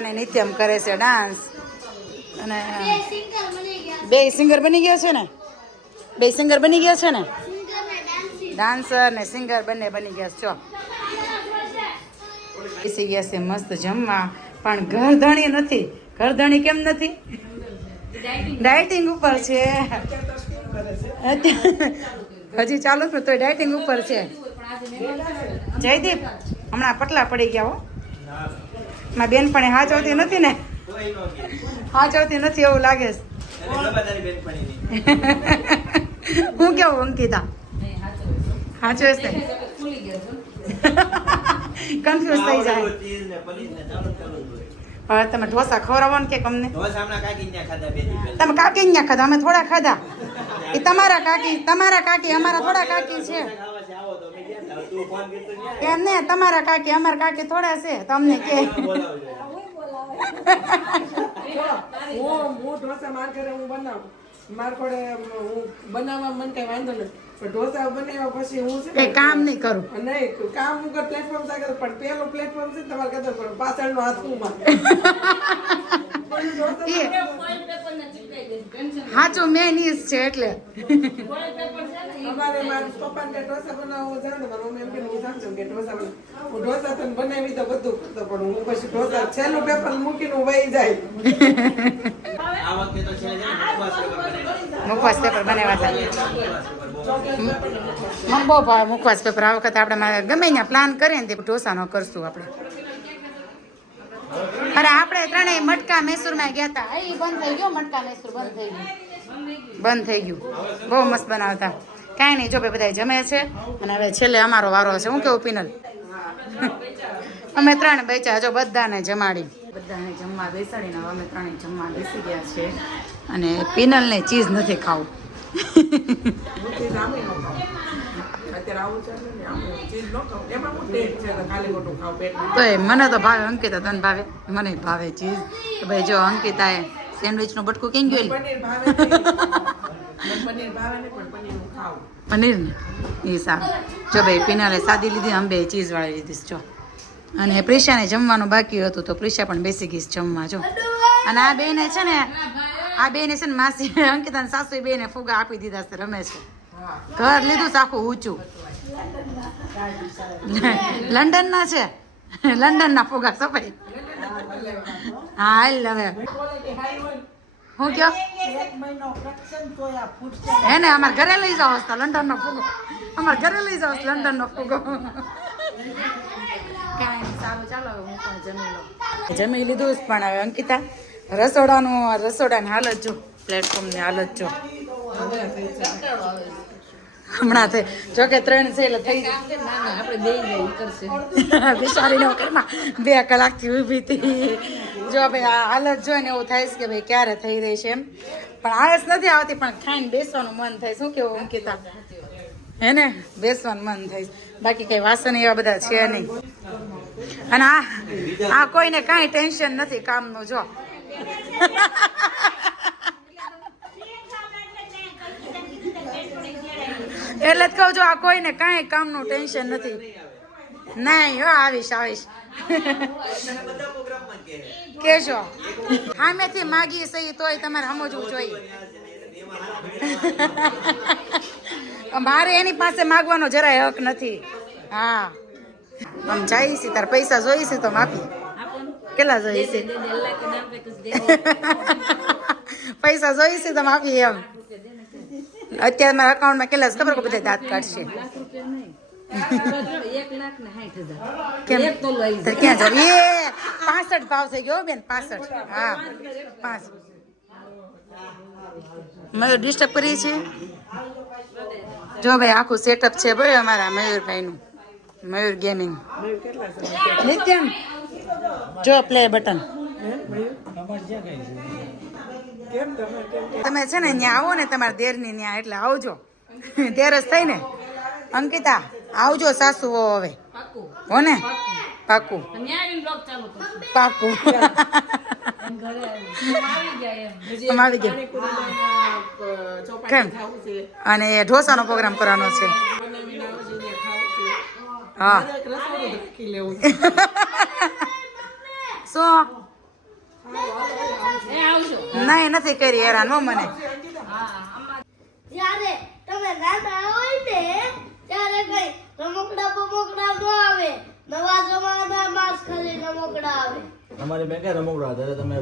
અને નિત્યમ કરે છે ડાન્સ. અને બે સિંગર બની ગયા છે ને? બે સિંગર બની ગયા છે ને? ડાન્સર ને સિંગર બંને બની ગયા છો. બેસી ગયા છે મસ્ત જમવા. પણ ઘરધણી નથી. ઘરધણી કેમ નથી? ડાયટિંગ ઉપર છે. હજી ચાલુ જ તો ડાયટિંગ ઉપર છે. જયદીપ, હમણાં પટલા પડી ગયા હો. મારી બેન પણ હાચવતી નથી ને? હાચવતી નથી એવું લાગે હું કેવું, અંકિતા? હાચવે છે. કન્ફ્યુઝ થઈ જાય. હવે તમે ઢોસા ખવડાવો ને કે અમને? તમે કાકી ન્યા ખાધા, અમે થોડા ખાધા. એ તમારા કાકી તમારા કાકી, અમારા થોડા કાકી છે. એમ ને તમારા કાકી અમારા કાકી થોડા છે તમને કે. હું હું ઢોસા માર ઘરે હું બનાવું. માર કોડે હું બનાવવા મને કઈ વાંધો નથી. પણ ઢોસા બનાવ્યા પછી હું છે કઈ કામ નહીં કરું. નહીં કામ વગર પ્લેટફોર્મ થાય કરે પણ પેલો પ્લેટફોર્મ છે તમારે કદર પડે પાછળનો હાથ હું મારે. સાચું મેન ઈ જ છે એટલે. અમારે મારા પપ્પાને ઢોસા બનાવવા જાઉં ને મમ્મી એમ કે હું સમજુ કે ઢોસા હું ઢોસા તને બનાવી તો બધું કરતો પણ હું પછી ઢોસા છેલ્લું પેપર મૂકીને હું વહી જાય. મુખવાસ પેપર બનાવ્યા હતા. મને બહુ ભાવે મુખવાસ પેપર આ વખતે આપણે મારે ગમે ત્યાં પ્લાન કરીએ ને તે ઢોસાનો કરશું આપણે. અરે આપણે ત્રણેય મટકા મૈસૂરમાં ગયા હતા એ બંધ થઈ ગયો, મટકા મૈસૂર બંધ થઈ ગયું. બંધ થઈ ગયું. બહુ મસ્ત બનાવતા. કાંઈ નહીં, જો ભાઈ બધા જમે છે. અને હવે છેલ્લે અમારો વારો છે. હું કેવું, પિનલ? અમે ત્રણ બેચા જો બધાને જમાડી. બધાને જમવા બેસાડીને અમે ત્રણેય જમવા બેસી ગયા છે અને પિનલને ચીઝ નથી ખાવું. તો મને તો ભાવે અંકિતા તને ભાવે? મને ભાવે ચીઝ. તો ભાઈ જો અંકિતાએ સેન્ડવિચનો બટકું કેમ ગયું પનીર ને? એ સારું. જો ભાઈ પીનાલે સાદી લીધી અમે બે ચીઝ વાળી લીધી જો. અને પ્રિશાને જમવાનું બાકી હતું તો પ્રિશા પણ બેસી ગઈ જમવા જો. અને આ બેને છે ને આ બેને છે ને માસી અંકિતા સાસુ બેને ફુગા આપી દીધા છે રમે છે ઘર લીધું છે આખું ઊંચું. લંડનના છે. લંડનના ફુગા સફાઈ. હા હાલ હવે. હું કયો? હે ને અમારે ઘરે લઈ જાઓ તો લંડન નો ફૂગો. અમારે ઘરે લઈ જાઓ લંડન નો ફૂગો. કાંઈ સારું ચાલો હું પણ જમી લઉં. જમી લીધું જ પણ હવે અંકિતા. રસોડાનું, રસોડાની હાલત જો પ્લેટફોર્મની હાલત જો હમણાં થઈ જો કે ત્રણ છે એટલે થઈ બિચારીને ઘરમાં બે કલાકથી ઊભી હતી. જો ભાઈ, આ હાલત જોઈને એવું થાય છે કે ભાઈ ક્યારે થઈ રહી છે એમ. પણ આળસ નથી આવતી, પણ ખાઈને બેસવાનું મન થાય શું કેવું, અંકિતા? હે ને? બેસવાનું મન થાય બાકી કઈ વાસણ એવા બધા છે નહીં. અને આ આ કોઈને કાંઈ ટેન્શન નથી કામનું, જો. એટલે જ કહું છું, આ કોઈને કાંઈ કામનું ટેન્શન નથી. નહીં, હો, આવીશ આવીશ. કેશો સામેથી માગી સહી તોય તમારે સમજવું જોઈએ. મારે એની પાસે માગવાનો જરાય હક નથી. હા. આમ જાય છે, તાર પૈસા જોઈ છે તો માફી. કેટલા જોઈએ છે પૈસા જોઈ છે તો માફી એમ અત્યારે મારા અકાઉન્ટમાં કેટલા છે ખબર કે બધા દાંત કાઢશે કેમ તો ક્યાં જાવ એ પાસઠ ભાવ થઈ ગયો બેન પાસઠ હા પાંચ મયુર ડિસ્ટર્બ કરીએ છીએ જો ભાઈ આખું સેટઅપ છે ભાઈ અમારા મયુરભાઈનું મયુર ગેમિંગ નિત્યમ જો પ્લે બટન તમે છે ને ત્યાં આવો ને તમારા દેરની ત્યાં એટલે આવજો. તેરસ થઈ ને. અંકિતા આવજો સાસુ હવે. હો ને? પાકું. પાકું. અને ઢોસાનો પ્રોગ્રામ કરવાનો છે. હા. આવજો નહીં નથી કરી હેરાન હો મને. જ્યારે તમે નાના હોય ને ત્યારે કઈ રમકડા બમકડા ન આવે. નવા જમાના માસ ખાલી રમકડા આવે. અમારે મેં ક્યાં રમકડા હતા? તમે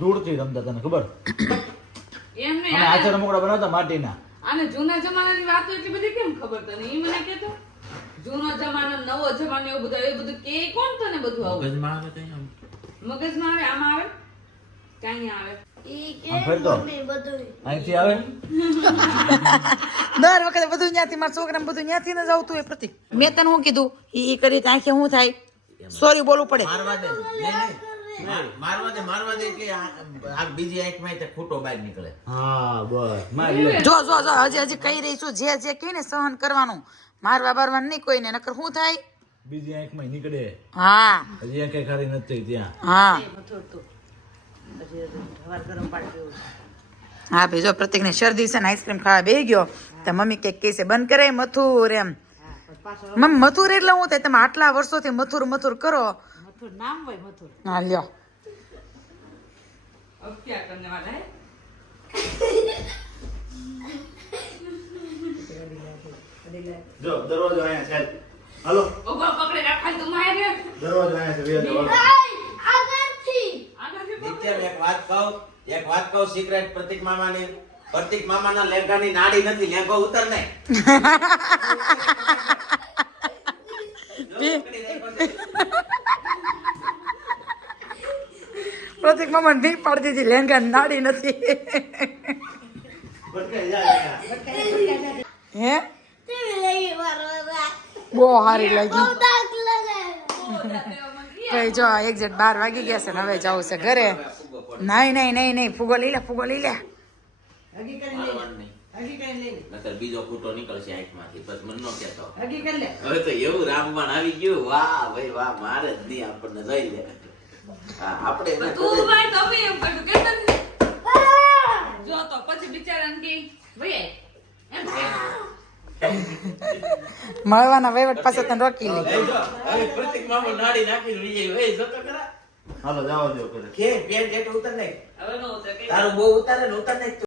ધૂળથી રમતા તને ખબર? એમ નહીં હાથે રમકડા બનાવતા માટીના. અને જૂના જમાનાની વાતો એટલી બધી કેમ ખબર તને? એ મને કેતો. જૂનો જમાનો નવો જમાનો એવું બધું એ બધું કે કોણ તને બધું આવું? મગજમાં આવે આમાં આવે? ક્યાં આવે? ઈ કે આમ ફરતો. મમ્મી બધું દર વખતે બધું ત્યાંથી મારા છોકરા બધું ત્યાંથી જ આવતું હોય પ્રતિક. મેં તને શું કીધું? ઈ ઈ કરી તો આંખે શું થાય? સોરી બોલવું પડે. મારવા દે. નહીં, નહીં. માર- મારવા દે મારવા આ- આ બીજી આંખમાં ખૂટો બહાર નીકળે. હા બસ. જો જો જો હજી હજી કહી રહી છું જે જે કહે ને સહન કરવાનું. મારવા બારવાનું નહીં કોઈને નકર શું થાય? બીજી આંખમાં નીકળે હા હજી આંખે ખારી નથી થઈ ત્યાં હા હા ભાઈ જો પ્રતિકને શરદી છે ને આઈસ્ક્રીમ ખાવા બે ગયો તો મમ્મી કંઈક કહે છે બંધ કરે મથુર એમ મમ્મી મથુર એટલે હું થાય તમે આટલા વર્ષોથી મથુર મથુર કરો હા લ્યો अब क्या करने वाला है જો દરવાજો અહીંયા છે હાલો. ઊભો પકડે રાખા તું મારે દરવાજો અહીંયા છે દરવાજો. આગળથી. આગળથી નિત્યમ એક વાત કહું એક વાત કહું સિક્રેટ પ્રતિક મામાની. પ્રતિક મામાના લેંઘાની નાડી નથી લેંઘો ઉતર ને પ્રતિક મામા ભીખ પાડતી હતી લેંગા નાડી નથી. હે? બહુ સારી લાગી. જો એક્ઝેક્ટ બાર વાગી ગયા છે ને હવે જવું છે ઘરે. નહીં નહીં નહીં નહીં ફૂગો લઈ લે ફૂગો લઈ લે. બીજો ફૂટો નીકળશે બસ મન નો લે. હવે તો એવું રામબાણ આવી ગયું વાહ ભાઈ વાહ મારે જ નહીં આપણને જોઈ લે. આપણે તું ભાઈ તો એમ કરતું કે તને જો તો પછી બિચારાને કે ભાઈ એમ કે. મળવાના વહીવટ પાસે તને રોકી લે. પ્રતિક મામા નાડી નાખી લઈ જાય. ભાઈ, જો ખરા. હાલો જવા દો કે ઉતર નહીં હવે નો ઉતરે તારું બહુ ઉતારે ને ઉતર નહીં